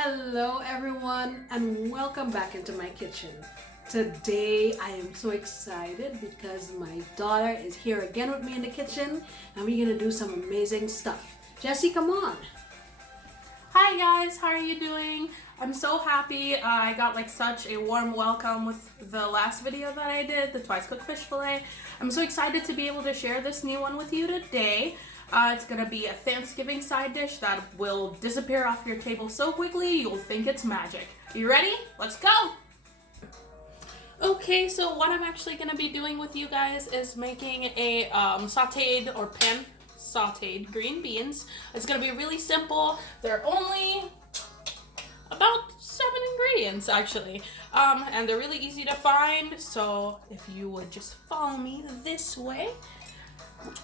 Hello everyone and welcome back into my kitchen. Today I am so excited because my daughter is here again with me in the kitchen and we're gonna do some amazing stuff. Jessie, come on. Hi guys, how are you doing? I'm so happy I got such a warm welcome with the last video that I did, the twice cooked fish fillet. I'm so excited to be able to share this new one with you today. It's gonna be a Thanksgiving side dish that will disappear off your table so quickly you'll think it's magic. You ready? Let's go! Okay, so what I'm actually gonna be doing with you guys is making a sauteed or pan sauteed green beans. It's gonna be really simple. They're only about 7 ingredients actually, and they're really easy to find. So if you would just follow me this way.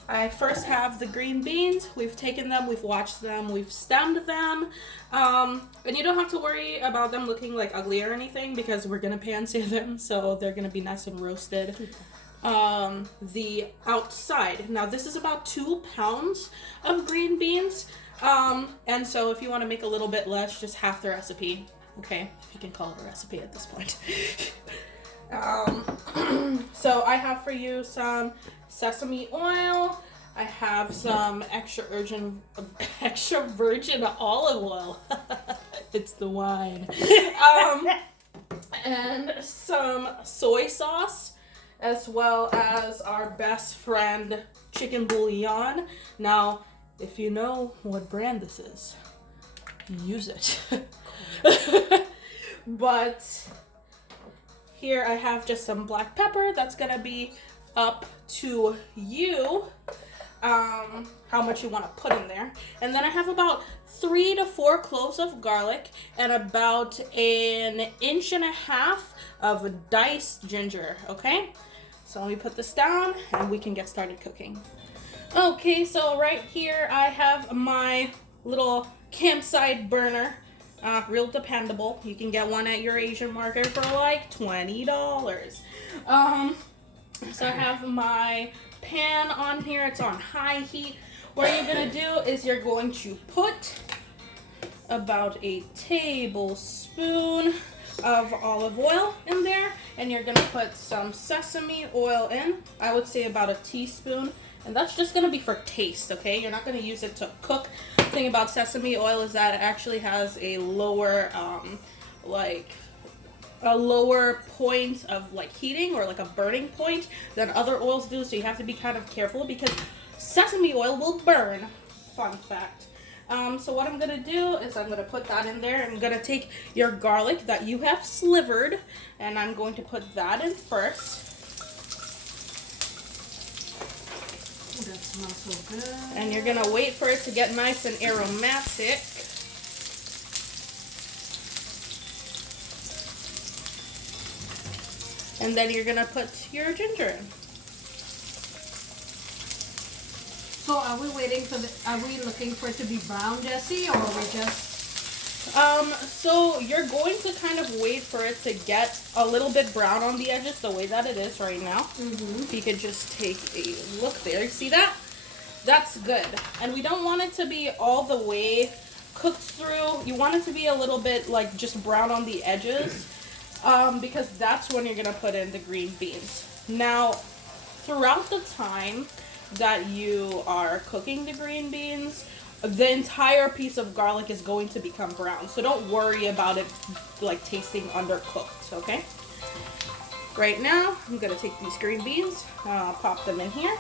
I first have the green beans. We've taken them, we've washed them, we've stemmed them, and you don't have to worry about them looking ugly or anything because we're gonna pan sear them, so they're gonna be nice and roasted. The outside, now this is about 2 pounds of green beans, and so if you want to make a little bit less, just half the recipe, okay, if you can call it a recipe at this point. So I have for you some sesame oil. I have some extra virgin olive oil. It's the wine. And some soy sauce, as well as our best friend chicken bouillon. Now, if you know what brand this is, use it. But here I have just some black pepper. That's gonna be up to you, how much you want to put in there. And then I have about 3 to 4 cloves of garlic and about 1.5 inches of diced ginger, okay? So let me put this down and we can get started cooking. Okay, so right here I have my little campsite burner. Real dependable. You can get one at your Asian market for $20. So I have my pan on here. It's on high heat. What you're gonna do is you're going to put about a tablespoon of olive oil in there, and you're gonna put some sesame oil in. I would say about a teaspoon, and that's just gonna be for taste, okay? You're not gonna use it to cook. The thing about sesame oil is that it actually has a lower point of heating or a burning point than other oils do, so you have to be kind of careful because sesame oil will burn. Fun fact. So what I'm gonna do is I'm gonna put that in there. I'm gonna take your garlic that you have slivered and I'm going to put that in first. That smells so good. And you're gonna wait for it to get nice and aromatic. And then you're gonna put your ginger in. So are we looking for it to be brown, Jessie, or are we just... So you're going to kind of wait for it to get a little bit brown on the edges the way that it is right now. Mm-hmm. If you could just take a look there. See that? That's good. And we don't want it to be all the way cooked through. You want it to be a little bit just brown on the edges, because that's when you're going to put in the green beans. Now, throughout the time that you are cooking the green beans, the entire piece of garlic is going to become brown. So don't worry about it tasting undercooked, okay? Right now, I'm gonna take these green beans, pop them in here.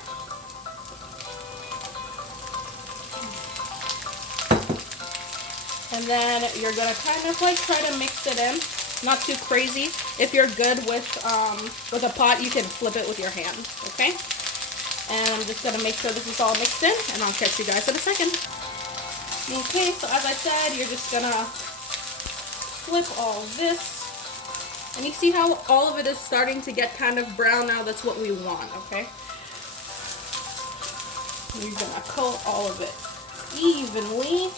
And then you're gonna kind of try to mix it in. Not too crazy. If you're good with a pot, you can flip it with your hand, okay? And I'm just gonna make sure this is all mixed in, and I'll catch you guys in a second. Okay, so as I said, you're just gonna flip all this. And you see how all of it is starting to get kind of brown now? That's what we want, okay? You're gonna coat all of it evenly.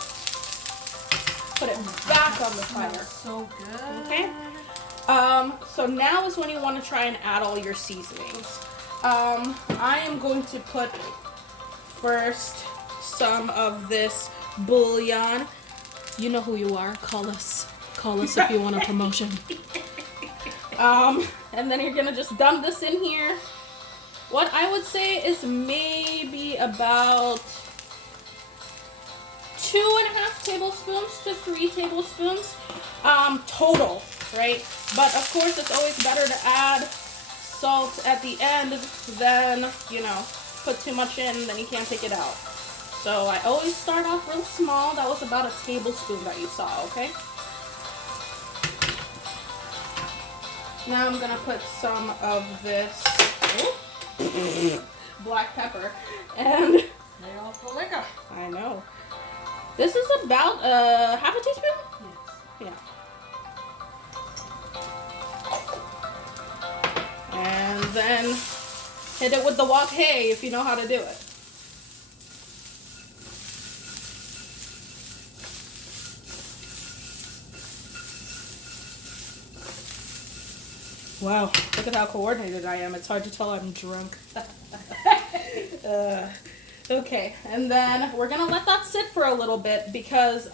Put it back on the fire. So good. Okay? So now is when you want to try and add all your seasonings. I am going to put first some of this bouillon. You know who you are. Call us. Call us if you want a promotion. And then you're gonna just dump this in here. What I would say is maybe about 2.5 tablespoons to 3 tablespoons total, right? But of course, it's always better to add salt at the end than, you know, put too much in, then you can't take it out. So I always start off real small. That was about a tablespoon that you saw, okay? Now I'm gonna put some of this black pepper, and They all for liquor. I know. This is about half a teaspoon? Yes. Yeah. And then hit it with the wok hay if you know how to do it. Wow, look at how coordinated I am. It's hard to tell I'm drunk. Okay, and then we're gonna let that sit for a little bit because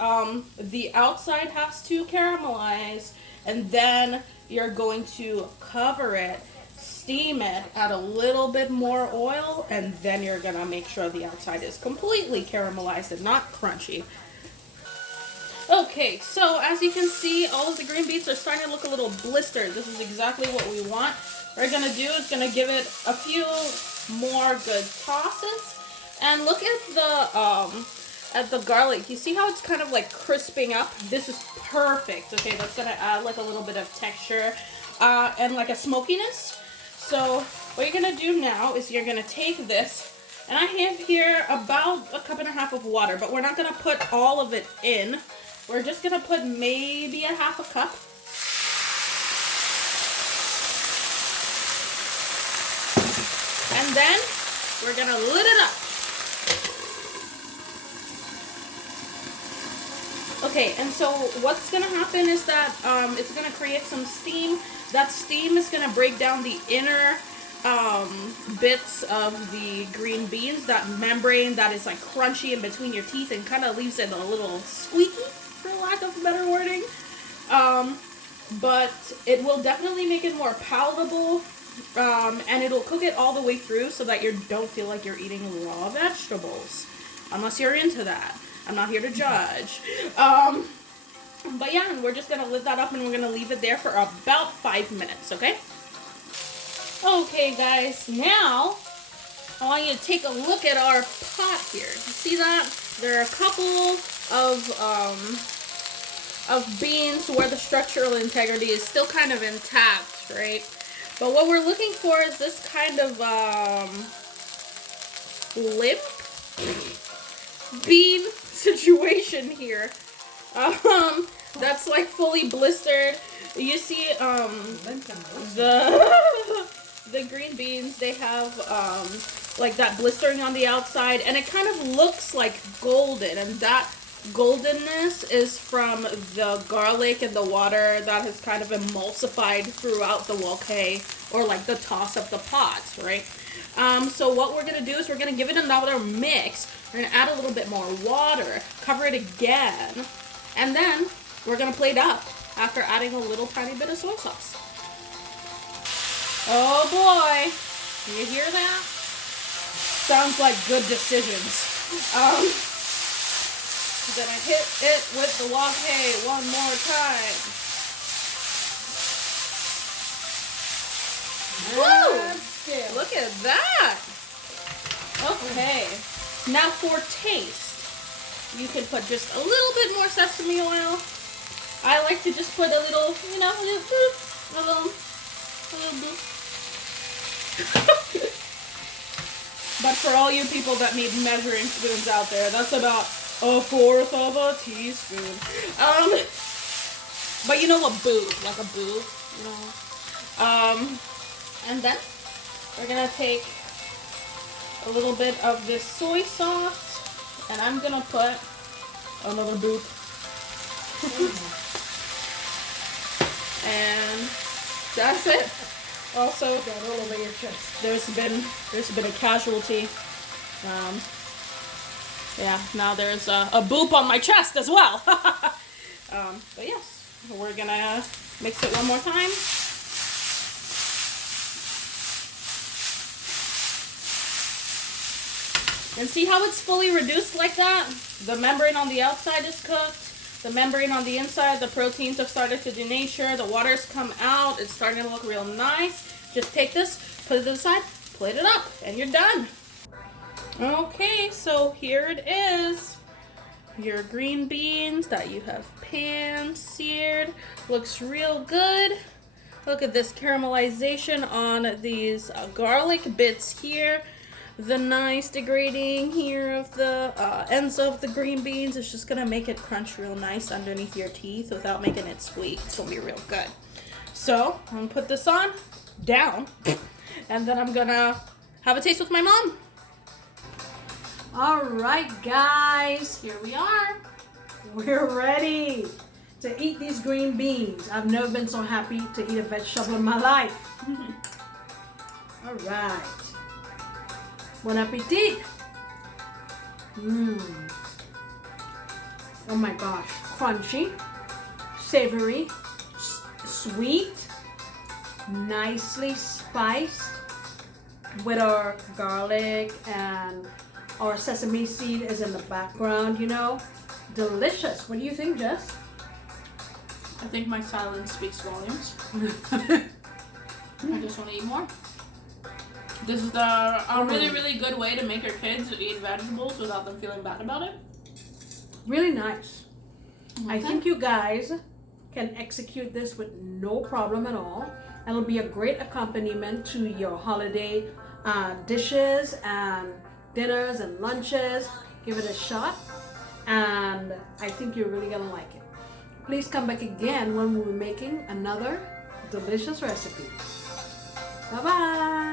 the outside has to caramelize, and then you're going to cover it, steam it, add a little bit more oil, and then you're gonna make sure the outside is completely caramelized and not crunchy. Okay, so as you can see, all of the green beans are starting to look a little blistered. This is exactly what we want. What we're gonna do is gonna give it a few more good tosses. And look at the garlic. You see how it's kind of like crisping up? This is perfect. Okay, that's gonna add like a little bit of texture and like a smokiness. So what you're gonna do now is you're gonna take this, and I have here about 1.5 cups of water, but we're not gonna put all of it in. We're just gonna put maybe 1/2 cup. And then we're gonna lid it up. Okay, and so what's gonna happen is that it's gonna create some steam. That steam is gonna break down the inner bits of the green beans, that membrane that is like crunchy in between your teeth and kind of leaves it a little squeaky, for lack of better wording. But it will definitely make it more palatable, and it'll cook it all the way through so that you don't feel like you're eating raw vegetables, unless you're into that. I'm not here to judge. But yeah, we're just gonna lid that up and we're gonna leave it there for about 5 minutes, okay? Okay guys, now I want you to take a look at our pot here. You see that? There are a couple of beans where the structural integrity is still kind of intact, right? But what we're looking for is this kind of limp bean situation here. That's like fully blistered. You see the green beans, they have like that blistering on the outside, and it kind of looks like golden, and that goldenness is from the garlic and the water that has kind of emulsified throughout the wok hay, or like the toss of the pots, right? So what we're gonna do is we're gonna give it another mix. We're gonna add a little bit more water, cover it again, and then we're gonna plate up after adding a little tiny bit of soy sauce. Oh boy, you hear that? Sounds like good decisions. Then I hit it with the wok hay one more time. Woo! Look at that. Okay. Now for taste, you can put just a little bit more sesame oil. I like to just put a little, you know, a little bit. But for all you people that need measuring spoons out there, that's about 1/4 of a teaspoon. But you know what, like a boo, you know. And then we're gonna take a little bit of this soy sauce, and I'm gonna put another boop. And that's it. Also, Got all over your chest. there's been a casualty. Yeah, now there's a boop on my chest as well. But yes, we're gonna mix it one more time. And see how it's fully reduced like that? The membrane on the outside is cooked. The membrane on the inside, the proteins have started to denature. The water's come out. It's starting to look real nice. Just take this, put it to the side, plate it up, and you're done. Okay, so here it is. Your green beans that you have seared. Looks real good. Look at this caramelization on these garlic bits here. The nice degrading here of the ends of the green beans is just gonna make it crunch real nice underneath your teeth without making it squeak. It's gonna be real good. So I'm gonna put this on, down, and then I'm gonna have a taste with my mom. All right, guys, Here we are. we're ready to eat these green beans. I've never been so happy to eat a vegetable in my life. All right. Bon appetit. Oh my gosh, crunchy, savory, sweet, nicely spiced with our garlic, and our sesame seed is in the background, you know. Delicious. What do you think, Jess? I think my silence speaks volumes. I just want to eat more. This is a really, really good way to make your kids eat vegetables without them feeling bad about it. Really nice. Okay. I think you guys can execute this with no problem at all. It'll be a great accompaniment to your holiday dishes and dinners and lunches. Give it a shot, and I think you're really gonna like it. Please come back again when we're making another delicious recipe. Bye bye.